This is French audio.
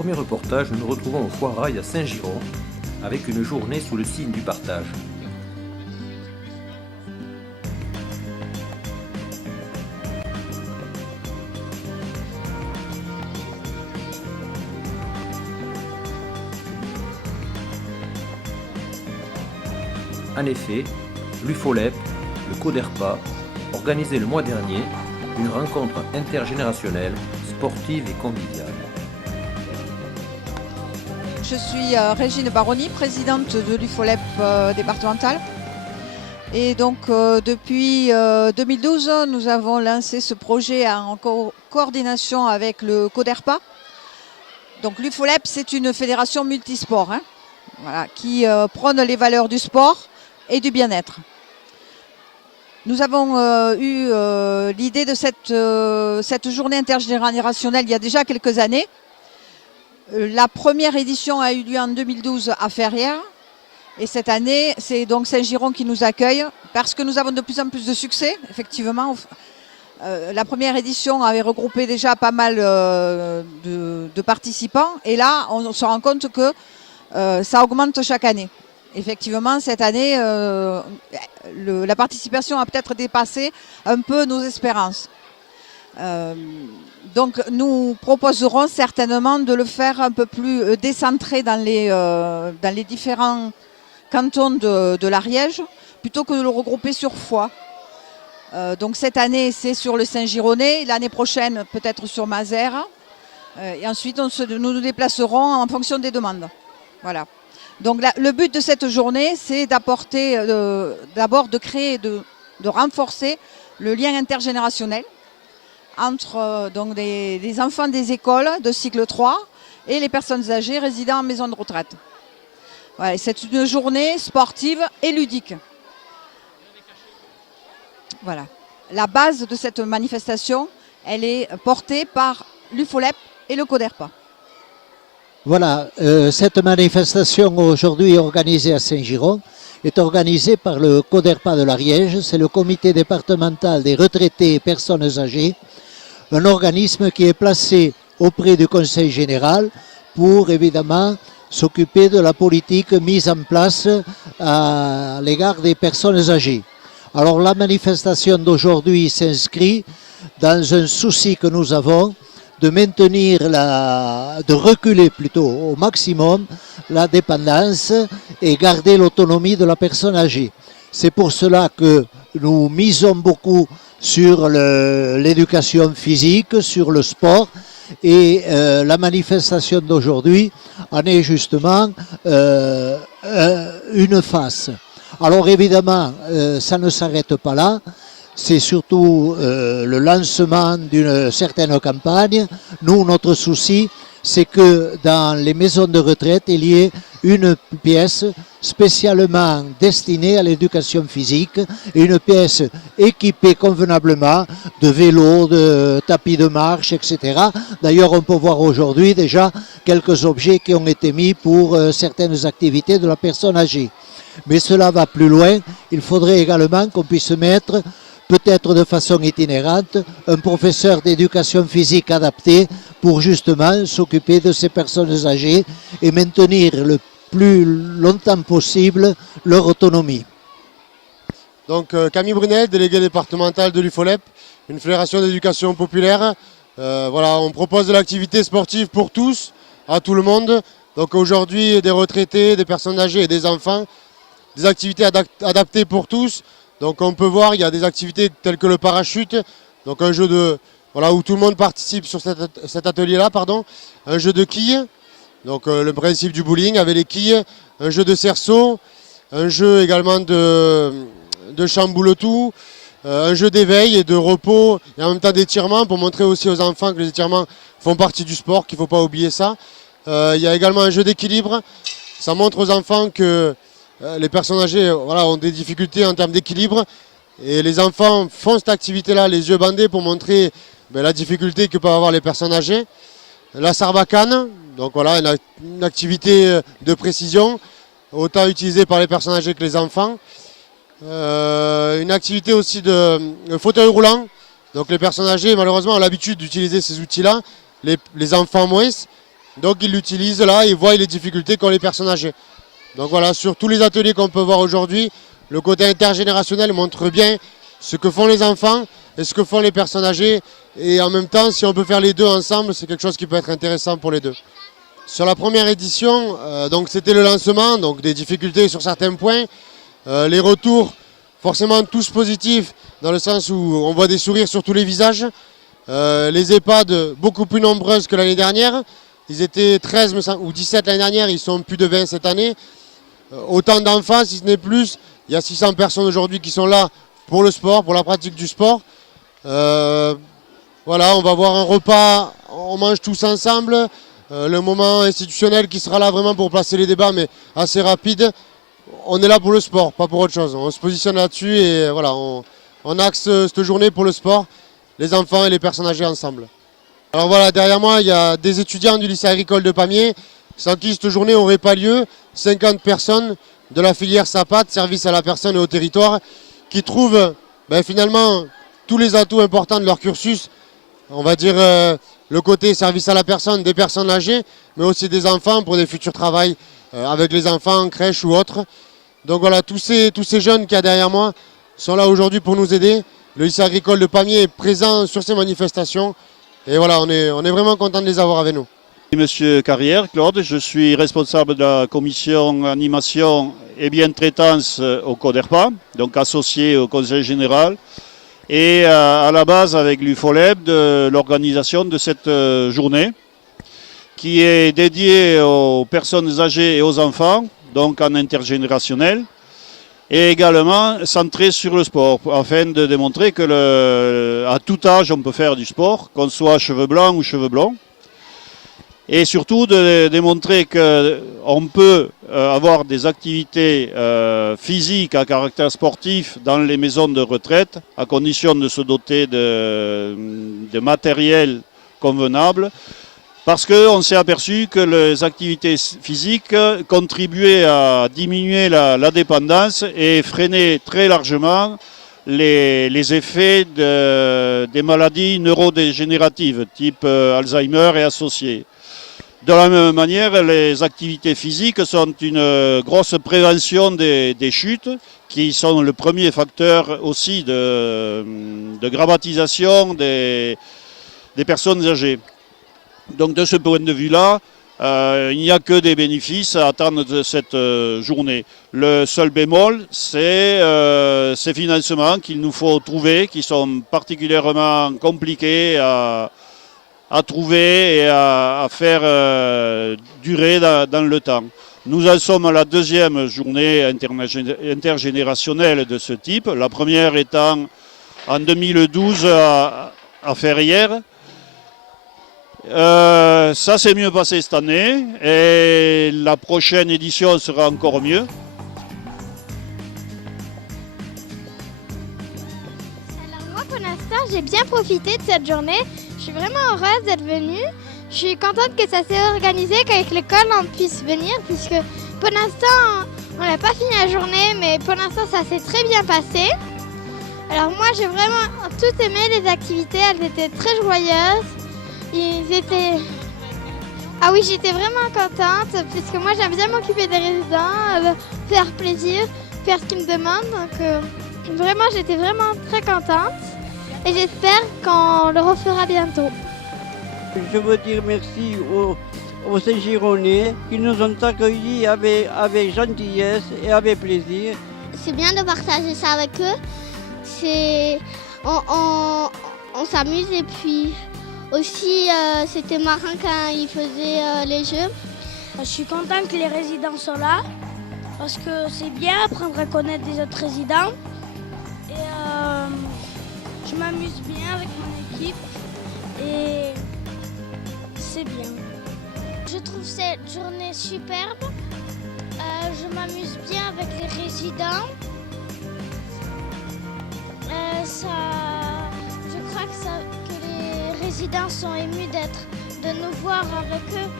premier reportage, nous nous retrouvons au Foirail à Saint-Girons avec une journée sous le signe du partage. En effet, l'UFOLEP, le CODERPA, organisait le mois dernier une rencontre intergénérationnelle, sportive et conviviale. Je suis Régine Baroni, présidente de l'UFOLEP départementale. Et donc depuis 2012, nous avons lancé ce projet en coordination avec le CODERPA. Donc l'UFOLEP, c'est une fédération multisport voilà, qui prône les valeurs du sport et du bien-être. Nous avons eu l'idée de cette journée intergénérationnelle il y a déjà quelques années. La première édition a eu lieu en 2012 à Ferrières. Et cette année, c'est donc Saint-Girons qui nous accueille parce que nous avons de plus en plus de succès, effectivement. La première édition avait regroupé déjà pas mal de participants. Et là, on se rend compte que ça augmente chaque année. Effectivement, cette année, la participation a peut-être dépassé un peu nos espérances. Donc nous proposerons certainement de le faire un peu plus décentré dans les différents cantons de l'Ariège, plutôt que de le regrouper sur Foix. Donc cette année, c'est sur le Saint-Gironnais, l'année prochaine peut-être sur Mazères. Et ensuite, nous nous déplacerons en fonction des demandes. Voilà. Donc le but de cette journée, c'est d'apporter, d'abord de créer, de renforcer le lien intergénérationnel entre donc les enfants des écoles de cycle 3 et les personnes âgées résidant en maison de retraite. Voilà, c'est une journée sportive et ludique. Voilà. La base de cette manifestation, elle est portée par l'UFOLEP et le CODERPA. Voilà, cette manifestation aujourd'hui organisée à Saint-Girons est organisée par le CODERPA de l'Ariège, c'est le comité départemental des retraités et personnes âgées, un organisme qui est placé auprès du Conseil général pour évidemment s'occuper de la politique mise en place à l'égard des personnes âgées. Alors la manifestation d'aujourd'hui s'inscrit dans un souci que nous avons de maintenir, de reculer plutôt au maximum la dépendance et garder l'autonomie de la personne âgée. C'est pour cela que nous misons beaucoup sur l'éducation physique, sur le sport, et la manifestation d'aujourd'hui en est justement une face. Alors évidemment, ça ne s'arrête pas là. C'est surtout le lancement d'une certaine campagne. Nous, notre souci, c'est que dans les maisons de retraite, il y ait une pièce spécialement destinée à l'éducation physique, et une pièce équipée convenablement de vélos, de tapis de marche, etc. D'ailleurs, on peut voir aujourd'hui déjà quelques objets qui ont été mis pour certaines activités de la personne âgée. Mais cela va plus loin. Il faudrait également qu'on puisse mettre, peut-être de façon itinérante, un professeur d'éducation physique adapté pour justement s'occuper de ces personnes âgées et maintenir le plus longtemps possible leur autonomie. Donc Camille Brunel, délégué départemental de l'UFOLEP, une fédération d'éducation populaire. Voilà, on propose de l'activité sportive pour tous, à tout le monde. Donc aujourd'hui, des retraités, des personnes âgées et des enfants, des activités adaptées pour tous. Donc on peut voir, il y a des activités telles que le parachute, donc un jeu où tout le monde participe sur cet atelier-là, un jeu de quilles, donc le principe du bowling avec les quilles, un jeu de cerceau, un jeu également de chamboule-tout, un jeu d'éveil et de repos et en même temps d'étirement pour montrer aussi aux enfants que les étirements font partie du sport, qu'il ne faut pas oublier ça. Il y a également un jeu d'équilibre, ça montre aux enfants que les personnes âgées ont des difficultés en termes d'équilibre et les enfants font cette activité-là les yeux bandés pour montrer la difficulté que peuvent avoir les personnes âgées. La sarbacane, donc voilà, une activité de précision, autant utilisée par les personnes âgées que les enfants. Une activité aussi de fauteuil roulant, donc les personnes âgées malheureusement ont l'habitude d'utiliser ces outils-là, les enfants moins. Donc ils l'utilisent là, ils voient les difficultés qu'ont les personnes âgées. Donc voilà, sur tous les ateliers qu'on peut voir aujourd'hui, le côté intergénérationnel montre bien ce que font les enfants et ce que font les personnes âgées. Et en même temps, si on peut faire les deux ensemble, c'est quelque chose qui peut être intéressant pour les deux. Sur la première édition, donc c'était le lancement, donc des difficultés sur certains points. Les retours, forcément tous positifs, dans le sens où on voit des sourires sur tous les visages. Les EHPAD beaucoup plus nombreuses que l'année dernière. Ils étaient 13 ou 17 l'année dernière, ils sont plus de 20 cette année. Autant d'enfants, si ce n'est plus. Il y a 600 personnes aujourd'hui qui sont là pour le sport, pour la pratique du sport. Voilà, on va avoir un repas, on mange tous ensemble. Le moment institutionnel qui sera là vraiment pour placer les débats, mais assez rapide. On est là pour le sport, pas pour autre chose. On se positionne là-dessus et voilà, on axe cette journée pour le sport, les enfants et les personnes âgées ensemble. Alors voilà, derrière moi, il y a des étudiants du lycée agricole de Pamiers, sans qui cette journée n'aurait pas lieu. 50 personnes de la filière SAPAT, service à la personne et au territoire, qui trouvent finalement tous les atouts importants de leur cursus. On va dire le côté service à la personne des personnes âgées, mais aussi des enfants pour des futurs travails avec les enfants en crèche ou autres. Donc voilà, tous ces jeunes qu'il y a derrière moi sont là aujourd'hui pour nous aider. Le lycée agricole de Pamiers est présent sur ces manifestations. Et voilà, on est vraiment content de les avoir avec nous. Monsieur Carrière, Claude, je suis responsable de la commission animation et bien-traitance au CODERPA, donc associé au conseil général, et à la base avec l'UFOLEP de l'organisation de cette journée qui est dédiée aux personnes âgées et aux enfants, donc en intergénérationnel, et également centrée sur le sport, afin de démontrer que à tout âge on peut faire du sport, qu'on soit cheveux blancs ou cheveux blonds. Et surtout de démontrer qu'on peut avoir des activités physiques à caractère sportif dans les maisons de retraite, à condition de se doter de matériel convenable, parce qu'on s'est aperçu que les activités physiques contribuaient à diminuer la dépendance et freiner très largement les effets des maladies neurodégénératives, type Alzheimer et associées. De la même manière, les activités physiques sont une grosse prévention des chutes, qui sont le premier facteur aussi de gravasisation des personnes âgées. Donc de ce point de vue-là, il n'y a que des bénéfices à attendre de cette journée. Le seul bémol, c'est ces financements qu'il nous faut trouver, qui sont particulièrement compliqués à trouver et à faire durer dans le temps. Nous en sommes à la deuxième journée intergénérationnelle de ce type, la première étant en 2012 à Ferrières. Ça s'est mieux passé cette année et la prochaine édition sera encore mieux. Alors moi pour l'instant j'ai bien profité de cette journée. Je suis vraiment heureuse d'être venue. Je suis contente que ça s'est organisé, qu'avec l'école on puisse venir, puisque pour l'instant on n'a pas fini la journée, mais pour l'instant ça s'est très bien passé. Alors moi j'ai vraiment tout aimé les activités, elles étaient très joyeuses. Ah oui, j'étais vraiment contente, puisque moi j'aime bien m'occuper des résidents, faire plaisir, faire ce qu'ils me demandent. Donc vraiment j'étais vraiment très contente. Et j'espère qu'on le refera bientôt. Je veux dire merci aux Saint-Gironnais qui nous ont accueillis avec gentillesse et avec plaisir. C'est bien de partager ça avec eux. On s'amuse et puis aussi c'était marrant quand ils faisaient les jeux. Je suis contente que les résidents sont là parce que c'est bien apprendre à connaître des autres résidents. Et je m'amuse bien avec mon équipe et c'est bien. Je trouve cette journée superbe. Je m'amuse bien avec les résidents. Je crois que les résidents sont émus de nous voir avec eux